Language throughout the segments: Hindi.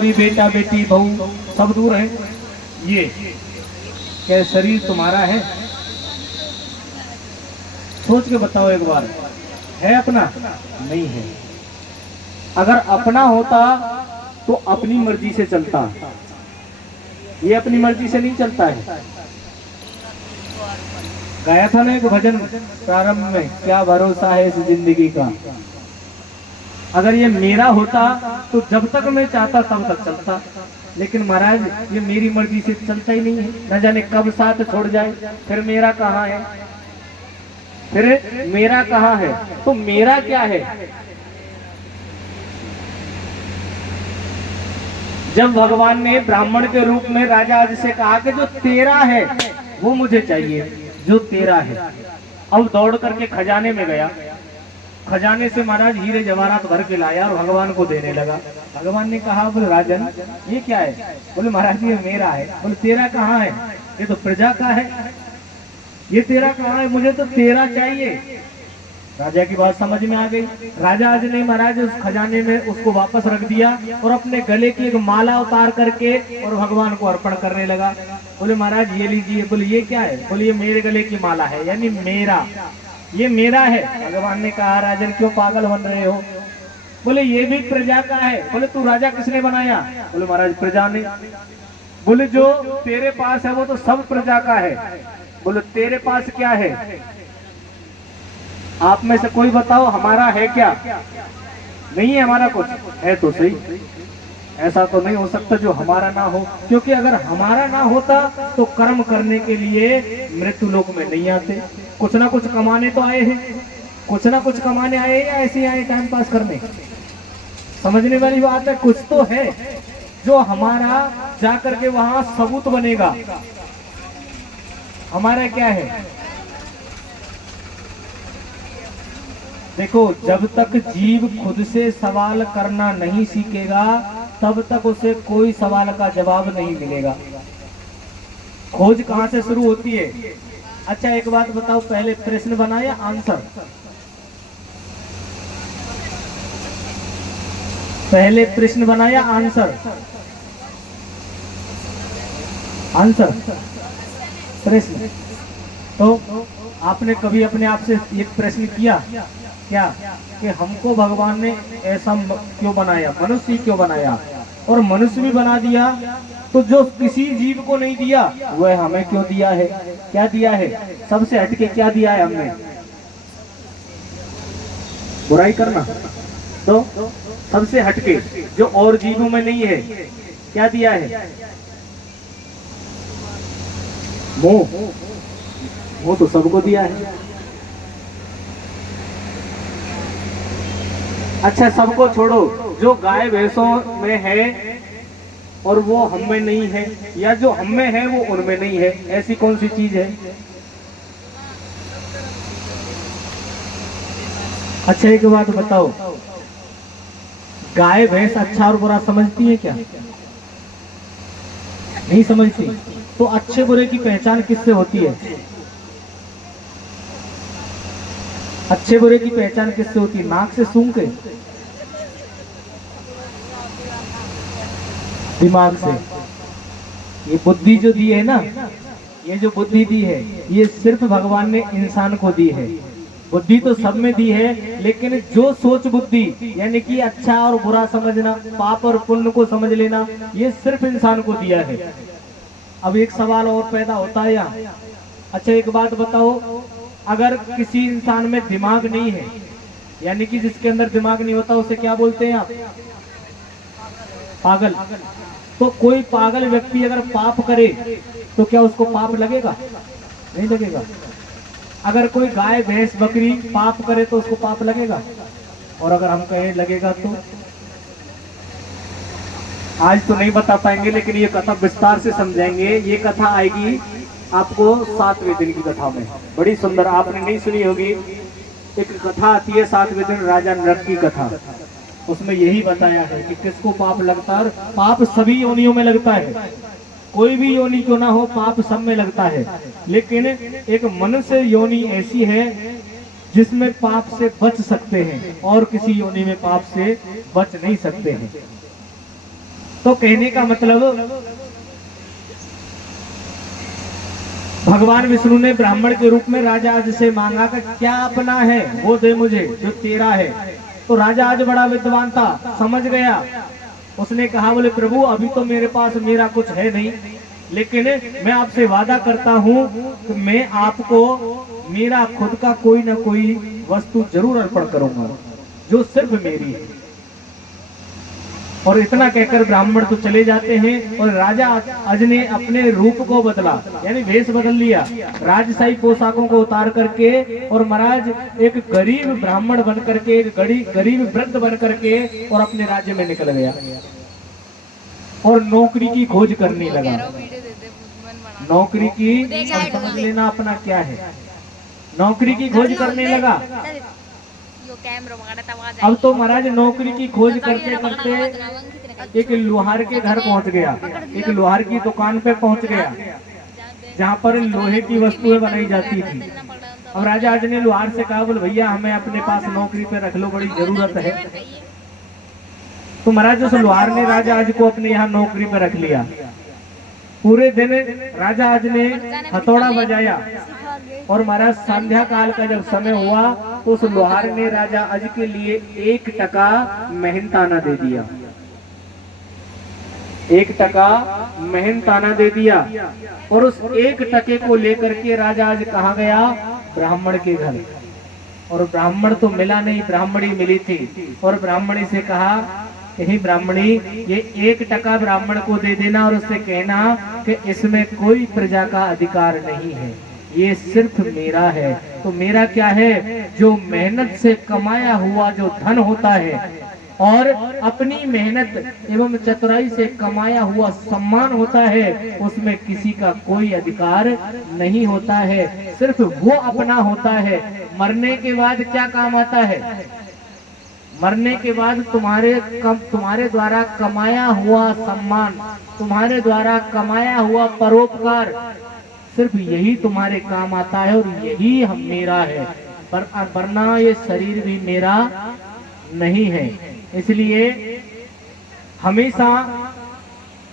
पुत्री, बेटा बेटी, बहू सब दूर है। ये क्या शरीर तुम्हारा है? सोच के बताओ एक बार, है अपना? नहीं है। अगर अपना होता तो अपनी मर्जी से चलता, ये अपनी मर्जी से नहीं चलता है। गाया था ना एक भजन प्रारंभ में, क्या भरोसा है इस जिंदगी का। अगर ये मेरा होता तो जब तक मैं चाहता तब तक चलता, लेकिन महाराज ये मेरी मर्जी से चलता ही नहीं है। न जाने कब साथ छोड़ जाए, फिर मेरा कहाँ है? फिर मेरा कहाँ है? तो मेरा क्या है? जब भगवान ने ब्राह्मण के रूप में राजा आज से कहा कि जो तेरा है वो मुझे चाहिए, जो तेरा है। अब दौड़ करके खजाने में गया, खजाने से महाराज हीरे जवाहरात भर के लाया और भगवान को देने लगा। भगवान ने कहा, बोले राजन ये क्या है? बोले महाराज ये मेरा है। बोले तेरा कहाँ है? ये तो प्रजा का है। ये तेरा कहाँ है? मुझे तो तेरा चाहिए। राजा की बात समझ में आ गई। राजा आज ने महाराज उस खजाने में उसको वापस रख दिया और अपने गले की एक माला उतार करके और भगवान को अर्पण करने लगा। बोले महाराज ये लीजिए। बोले ये क्या है? बोले ये मेरे गले की माला है, यानी मेरा, ये मेरा है। भगवान ने कहा, राजन क्यों पागल बन रहे हो? बोले ये भी प्रजा का है। बोले तू राजा किसने बनाया? बोले महाराज प्रजा ने। बोले जो तेरे पास है वो तो सब प्रजा का है। बोले तेरे पास क्या है? आप में से कोई बताओ हमारा है क्या? नहीं है हमारा कुछ। है तो सही, ऐसा तो नहीं हो सकता जो हमारा ना हो, क्योंकि अगर हमारा ना होता तो कर्म करने के लिए मृत्यु लोक में नहीं आते। कुछ ना कुछ कमाने तो आए हैं, कुछ ना कुछ कमाने आए या ऐसे आए टाइम पास करने? समझने वाली बात है। कुछ तो है जो हमारा जाकर के वहां सबूत बनेगा। हमारा क्या है? देखो, जब तक जीव खुद से सवाल करना नहीं सीखेगा तब तक उसे कोई सवाल का जवाब नहीं मिलेगा। खोज कहां से शुरू होती है? अच्छा एक बात बताओ, पहले प्रश्न बनाया आंसर? पहले प्रश्न बनाया आंसर? आंसर प्रश्न। तो आपने कभी अपने आप से एक प्रश्न किया क्या कि हमको भगवान ने ऐसा क्यों बनाया, मनुष्य क्यों बनाया? और मनुष्य भी बना दिया तो जो किसी जीव को नहीं दिया वह हमें क्यों दिया है? क्या दिया है? सबसे हटके क्या दिया है हमने? बुराई करना। तो सबसे हटके जो और जीवों में नहीं है क्या दिया है? मोह। वो तो सबको दिया है। अच्छा सबको छोड़ो, जो गाय भैंसों में है और वो हम में नहीं है, या जो हम में है वो उनमें नहीं है, ऐसी कौन सी चीज है? अच्छा एक बात बताओ, गाय भैंस अच्छा और बुरा समझती है क्या? नहीं समझती। तो अच्छे बुरे की पहचान किससे होती है? अच्छे बुरे की पहचान किससे होती है? नाक से सूंघ के? दिमाग से। ये बुद्धि जो दी है ना, ये जो बुद्धि दी है ये सिर्फ भगवान ने इंसान को दी है। बुद्धि तो सब में दी है, लेकिन जो सोच बुद्धि यानी कि अच्छा और बुरा समझना, पाप और पुण्य को समझ लेना, ये सिर्फ इंसान को दिया है। अब एक सवाल और पैदा होता है यहाँ। अच्छा एक बात बताओ, अगर किसी इंसान में दिमाग नहीं है, यानी कि जिसके अंदर दिमाग नहीं होता, उसे क्या बोलते हैं आप? पागल। तो कोई पागल व्यक्ति अगर पाप करे तो क्या उसको पाप लगेगा? नहीं लगेगा। अगर कोई गाय भैंस बकरी पाप करे तो उसको पाप लगेगा? और अगर हम कहें लगेगा तो? आज तो नहीं बता पाएंगे, लेकिन ये कथा विस्तार से समझेंगे। ये कथा आएगी आपको 7वें दिन की कथा में, बड़ी सुंदर। आपने नहीं सुनी होगी, एक कथा आती है 7वें दिन, राजा नरक की कथा। उसमें यही बताया है कि किसको पाप लगता है। पाप सभी योनियों में लगता है, कोई भी योनि क्यों ना हो, पाप सब में लगता है। लेकिन एक मनुष्य योनि ऐसी है जिसमें पाप से बच सकते हैं, और किसी योनि में पाप से बच नहीं सकते हैं। तो कहने का मतलब भगवान विष्णु ने ब्राह्मण के रूप में राजा आज से मांगा कि क्या अपना है वो दे मुझे जो तेरा है। तो राजा आज बड़ा विद्वान था, समझ गया। उसने कहा बोले प्रभु अभी तो मेरे पास मेरा कुछ है नहीं, लेकिन मैं आपसे वादा करता हूँ कि मैं आपको मेरा खुद का कोई ना कोई वस्तु जरूर अर्पण करूंगा जो सिर्फ मेरी है। और इतना कहकर ब्राह्मण तो चले जाते हैं और राजा अज ने अपने रूप को बदला, यानी वेश बदल लिया, राजशाही पोशाकों को उतार करके और महाराज एक गरीब ब्राह्मण बन करके, एक गरीब वृद्ध बन करके और अपने राज्य में निकल गया और नौकरी की खोज करने लगा। नौकरी की समझ लेना अपना क्या है, नौकरी की खोज करने लगा। अब तो महाराज नौकरी की खोज करते करते एक लोहार के घर पहुंच गया, एक लोहार की दुकान पे पहुंच गया जहां पर लोहे की वस्तुएं बनाई जाती थी। अब राजा आज ने लोहार से कहा बोले भैया हमें अपने पास नौकरी पे रख लो, बड़ी जरूरत है। तो महाराज उस लोहार ने राजा आज को अपने यहाँ नौकरी पे रख लिया। पूरे दिन राजा आज ने हथौड़ा बजाया और महाराज संध्या काल का जब समय हुआ तो उस लोहार ने राजा अज के लिए 1 टका मेहनताना दे दिया, 1 टका मेहनताना दे दिया। और उस 1 टके को लेकर के राजा आज कहाँ गया, ब्राह्मण के घर। और ब्राह्मण तो मिला नहीं, ब्राह्मणी मिली थी और ब्राह्मणी से कहा यही ब्राह्मणी ये 1 टका ब्राह्मण को दे देना और उससे कहना कि इसमें कोई प्रजा का अधिकार नहीं है, ये सिर्फ मेरा है। तो मेरा क्या है, जो मेहनत से कमाया हुआ जो धन होता है और अपनी मेहनत एवं चतुराई से कमाया हुआ सम्मान होता है, उसमें किसी का कोई अधिकार नहीं होता है, सिर्फ वो अपना होता है। मरने के बाद क्या काम आता है, मरने के बाद तुम्हारे द्वारा कमाया हुआ सम्मान, तुम्हारे द्वारा कमाया हुआ परोपकार, सिर्फ यही तुम्हारे काम आता है और यही हम मेरा है, वरना ये शरीर भी मेरा नहीं है। इसलिए हमेशा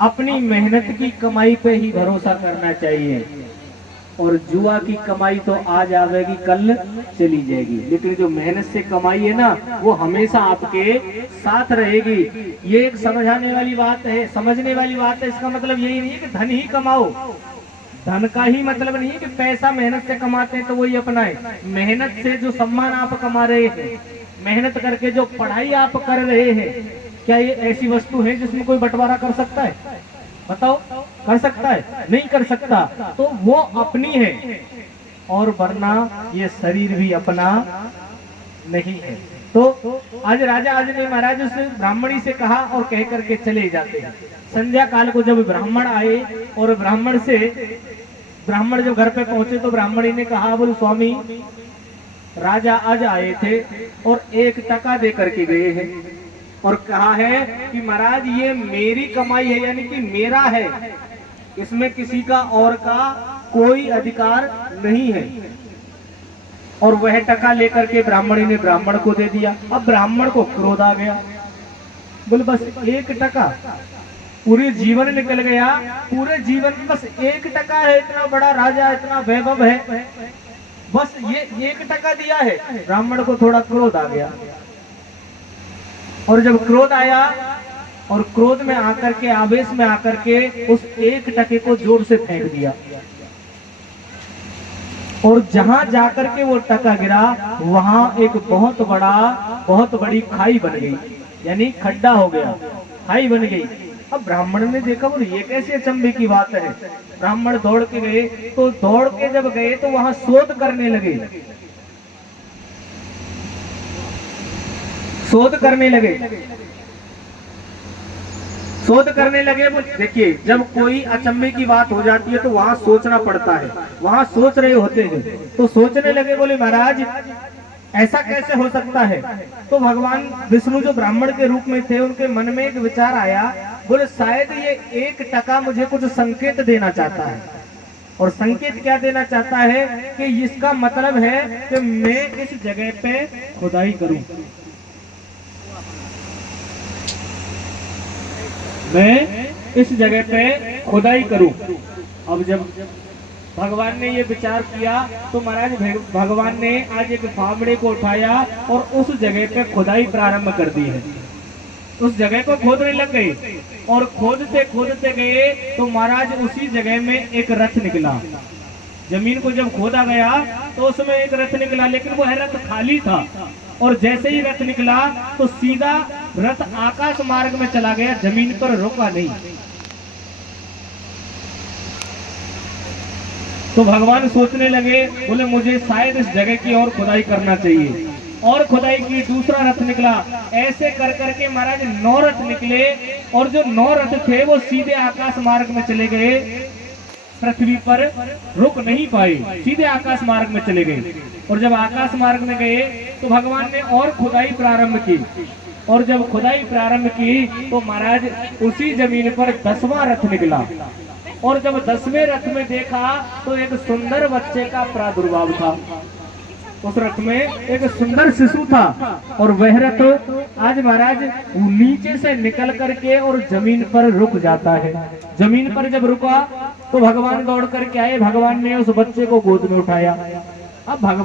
अपनी मेहनत की कमाई पे ही भरोसा करना चाहिए। और जुआ की कमाई तो आज आवेगी कल चली जाएगी, लेकिन जो मेहनत से कमाई है ना वो हमेशा आपके साथ रहेगी। ये एक समझाने वाली बात है, समझने वाली बात है। इसका मतलब यही नहीं है कि धन ही कमाओ, धन का ही मतलब नहीं है कि पैसा मेहनत से कमाते हैं तो वही अपना है। मेहनत से जो सम्मान आप कमा रहे हैं, मेहनत करके जो पढ़ाई आप कर रहे हैं, क्या ये ऐसी वस्तु है जिसमें कोई बंटवारा कर सकता है, बताओ, कर सकता है? नहीं कर सकता। तो वो अपनी है और वरना ये शरीर भी अपना नहीं है। तो आज राजा आज ने महाराज उस ब्राह्मणी से कहा और कह करके चले जाते हैं। संध्या काल को जब ब्राह्मण आए और ब्राह्मण जब घर पे पहुंचे तो ब्राह्मणी ने कहा बोले स्वामी राजा आज आए थे और 1 टका दे करके गए हैं और कहा है कि महाराज ये मेरी कमाई है, यानी कि मेरा है, इसमें किसी का और का कोई अधिकार नहीं है। और वह टका लेकर के ब्राह्मणी ने ब्राह्मण को दे दिया। अब ब्राह्मण को क्रोध आ गया, बोले बस 1 टका, पूरे जीवन निकल गया, पूरे जीवन में बस 1 टका है, इतना बड़ा राजा, इतना वैभव है, बस ये 1 टका दिया है। ब्राह्मण को थोड़ा क्रोध आ गया और जब क्रोध आया और क्रोध में आकर के, आवेश में आकर के उस 1 टके को जोर से फेंक दिया और जहां जाकर के वो टका गिरा वहां एक बहुत बड़ी खाई बन गई, यानी खड्डा हो गया, खाई बन गई। अब ब्राह्मण ने देखा बोले ये कैसे अचंभे की बात है। ब्राह्मण दौड़ के गए, तो दौड़ के जब गए तो वहां शोध करने लगे, शोध करने लगे। वो देखिए जब कोई अचंभे की बात हो जाती है तो वहां सोचना पड़ता है, वहां सोच रहे होते हैं। तो सोचने लगे, बोले महाराज ऐसा कैसे हो सकता है। तो भगवान विष्णु जो ब्राह्मण के रूप में थे उनके मन में एक विचार आया, बोले शायद ये 1 टका मुझे कुछ संकेत देना चाहता है। और संकेत क्या देना चाहता है कि इसका मतलब है कि मैं इस जगह पे खुदाई करूं। मैं इस जगह पे खुदाई करूं। अब जब भगवान ने ये विचार किया तो महाराज भगवान ने आज एक फावड़े को उठाया और उस जगह पे खुदाई प्रारंभ कर दी है। उस जगह को खोदने लग गए और खोदते खोदते गए तो महाराज उसी जगह में एक रथ निकला। जमीन को जब खोदा गया तो उसमें एक रथ निकला, लेकिन वो रथ खाली था। और जैसे ही रथ निकला तो सीधा रथ आकाश मार्ग में चला गया, जमीन पर रुका नहीं। तो भगवान सोचने लगे, बोले मुझे शायद इस जगह की और खुदाई करना चाहिए। और खुदाई की, दूसरा रथ निकला। ऐसे कर करके महाराज 9 रथ निकले और जो 9 रथ थे वो सीधे आकाश मार्ग में चले गए, पृथ्वी पर रुक नहीं पाए, सीधे आकाश मार्ग में चले गए। और जब आकाश मार्ग में गए तो भगवान ने और खुदाई प्रारंभ की। और जब खुदाई प्रारंभ की तो महाराज उसी जमीन पर 10वां रथ निकला। और जब 10वें रथ में देखा तो एक सुंदर बच्चे का प्रादुर्भाव था। उस रथ में एक सुंदर शिशु था और वह रथ आज महाराज नीचे से निकल करके और जमीन पर रुक जाता है। जमीन पर जब रुका तो भगवान दौड़ करके आए, भगवान ने उस बच्चे को गोद में उठाया। अब भगवान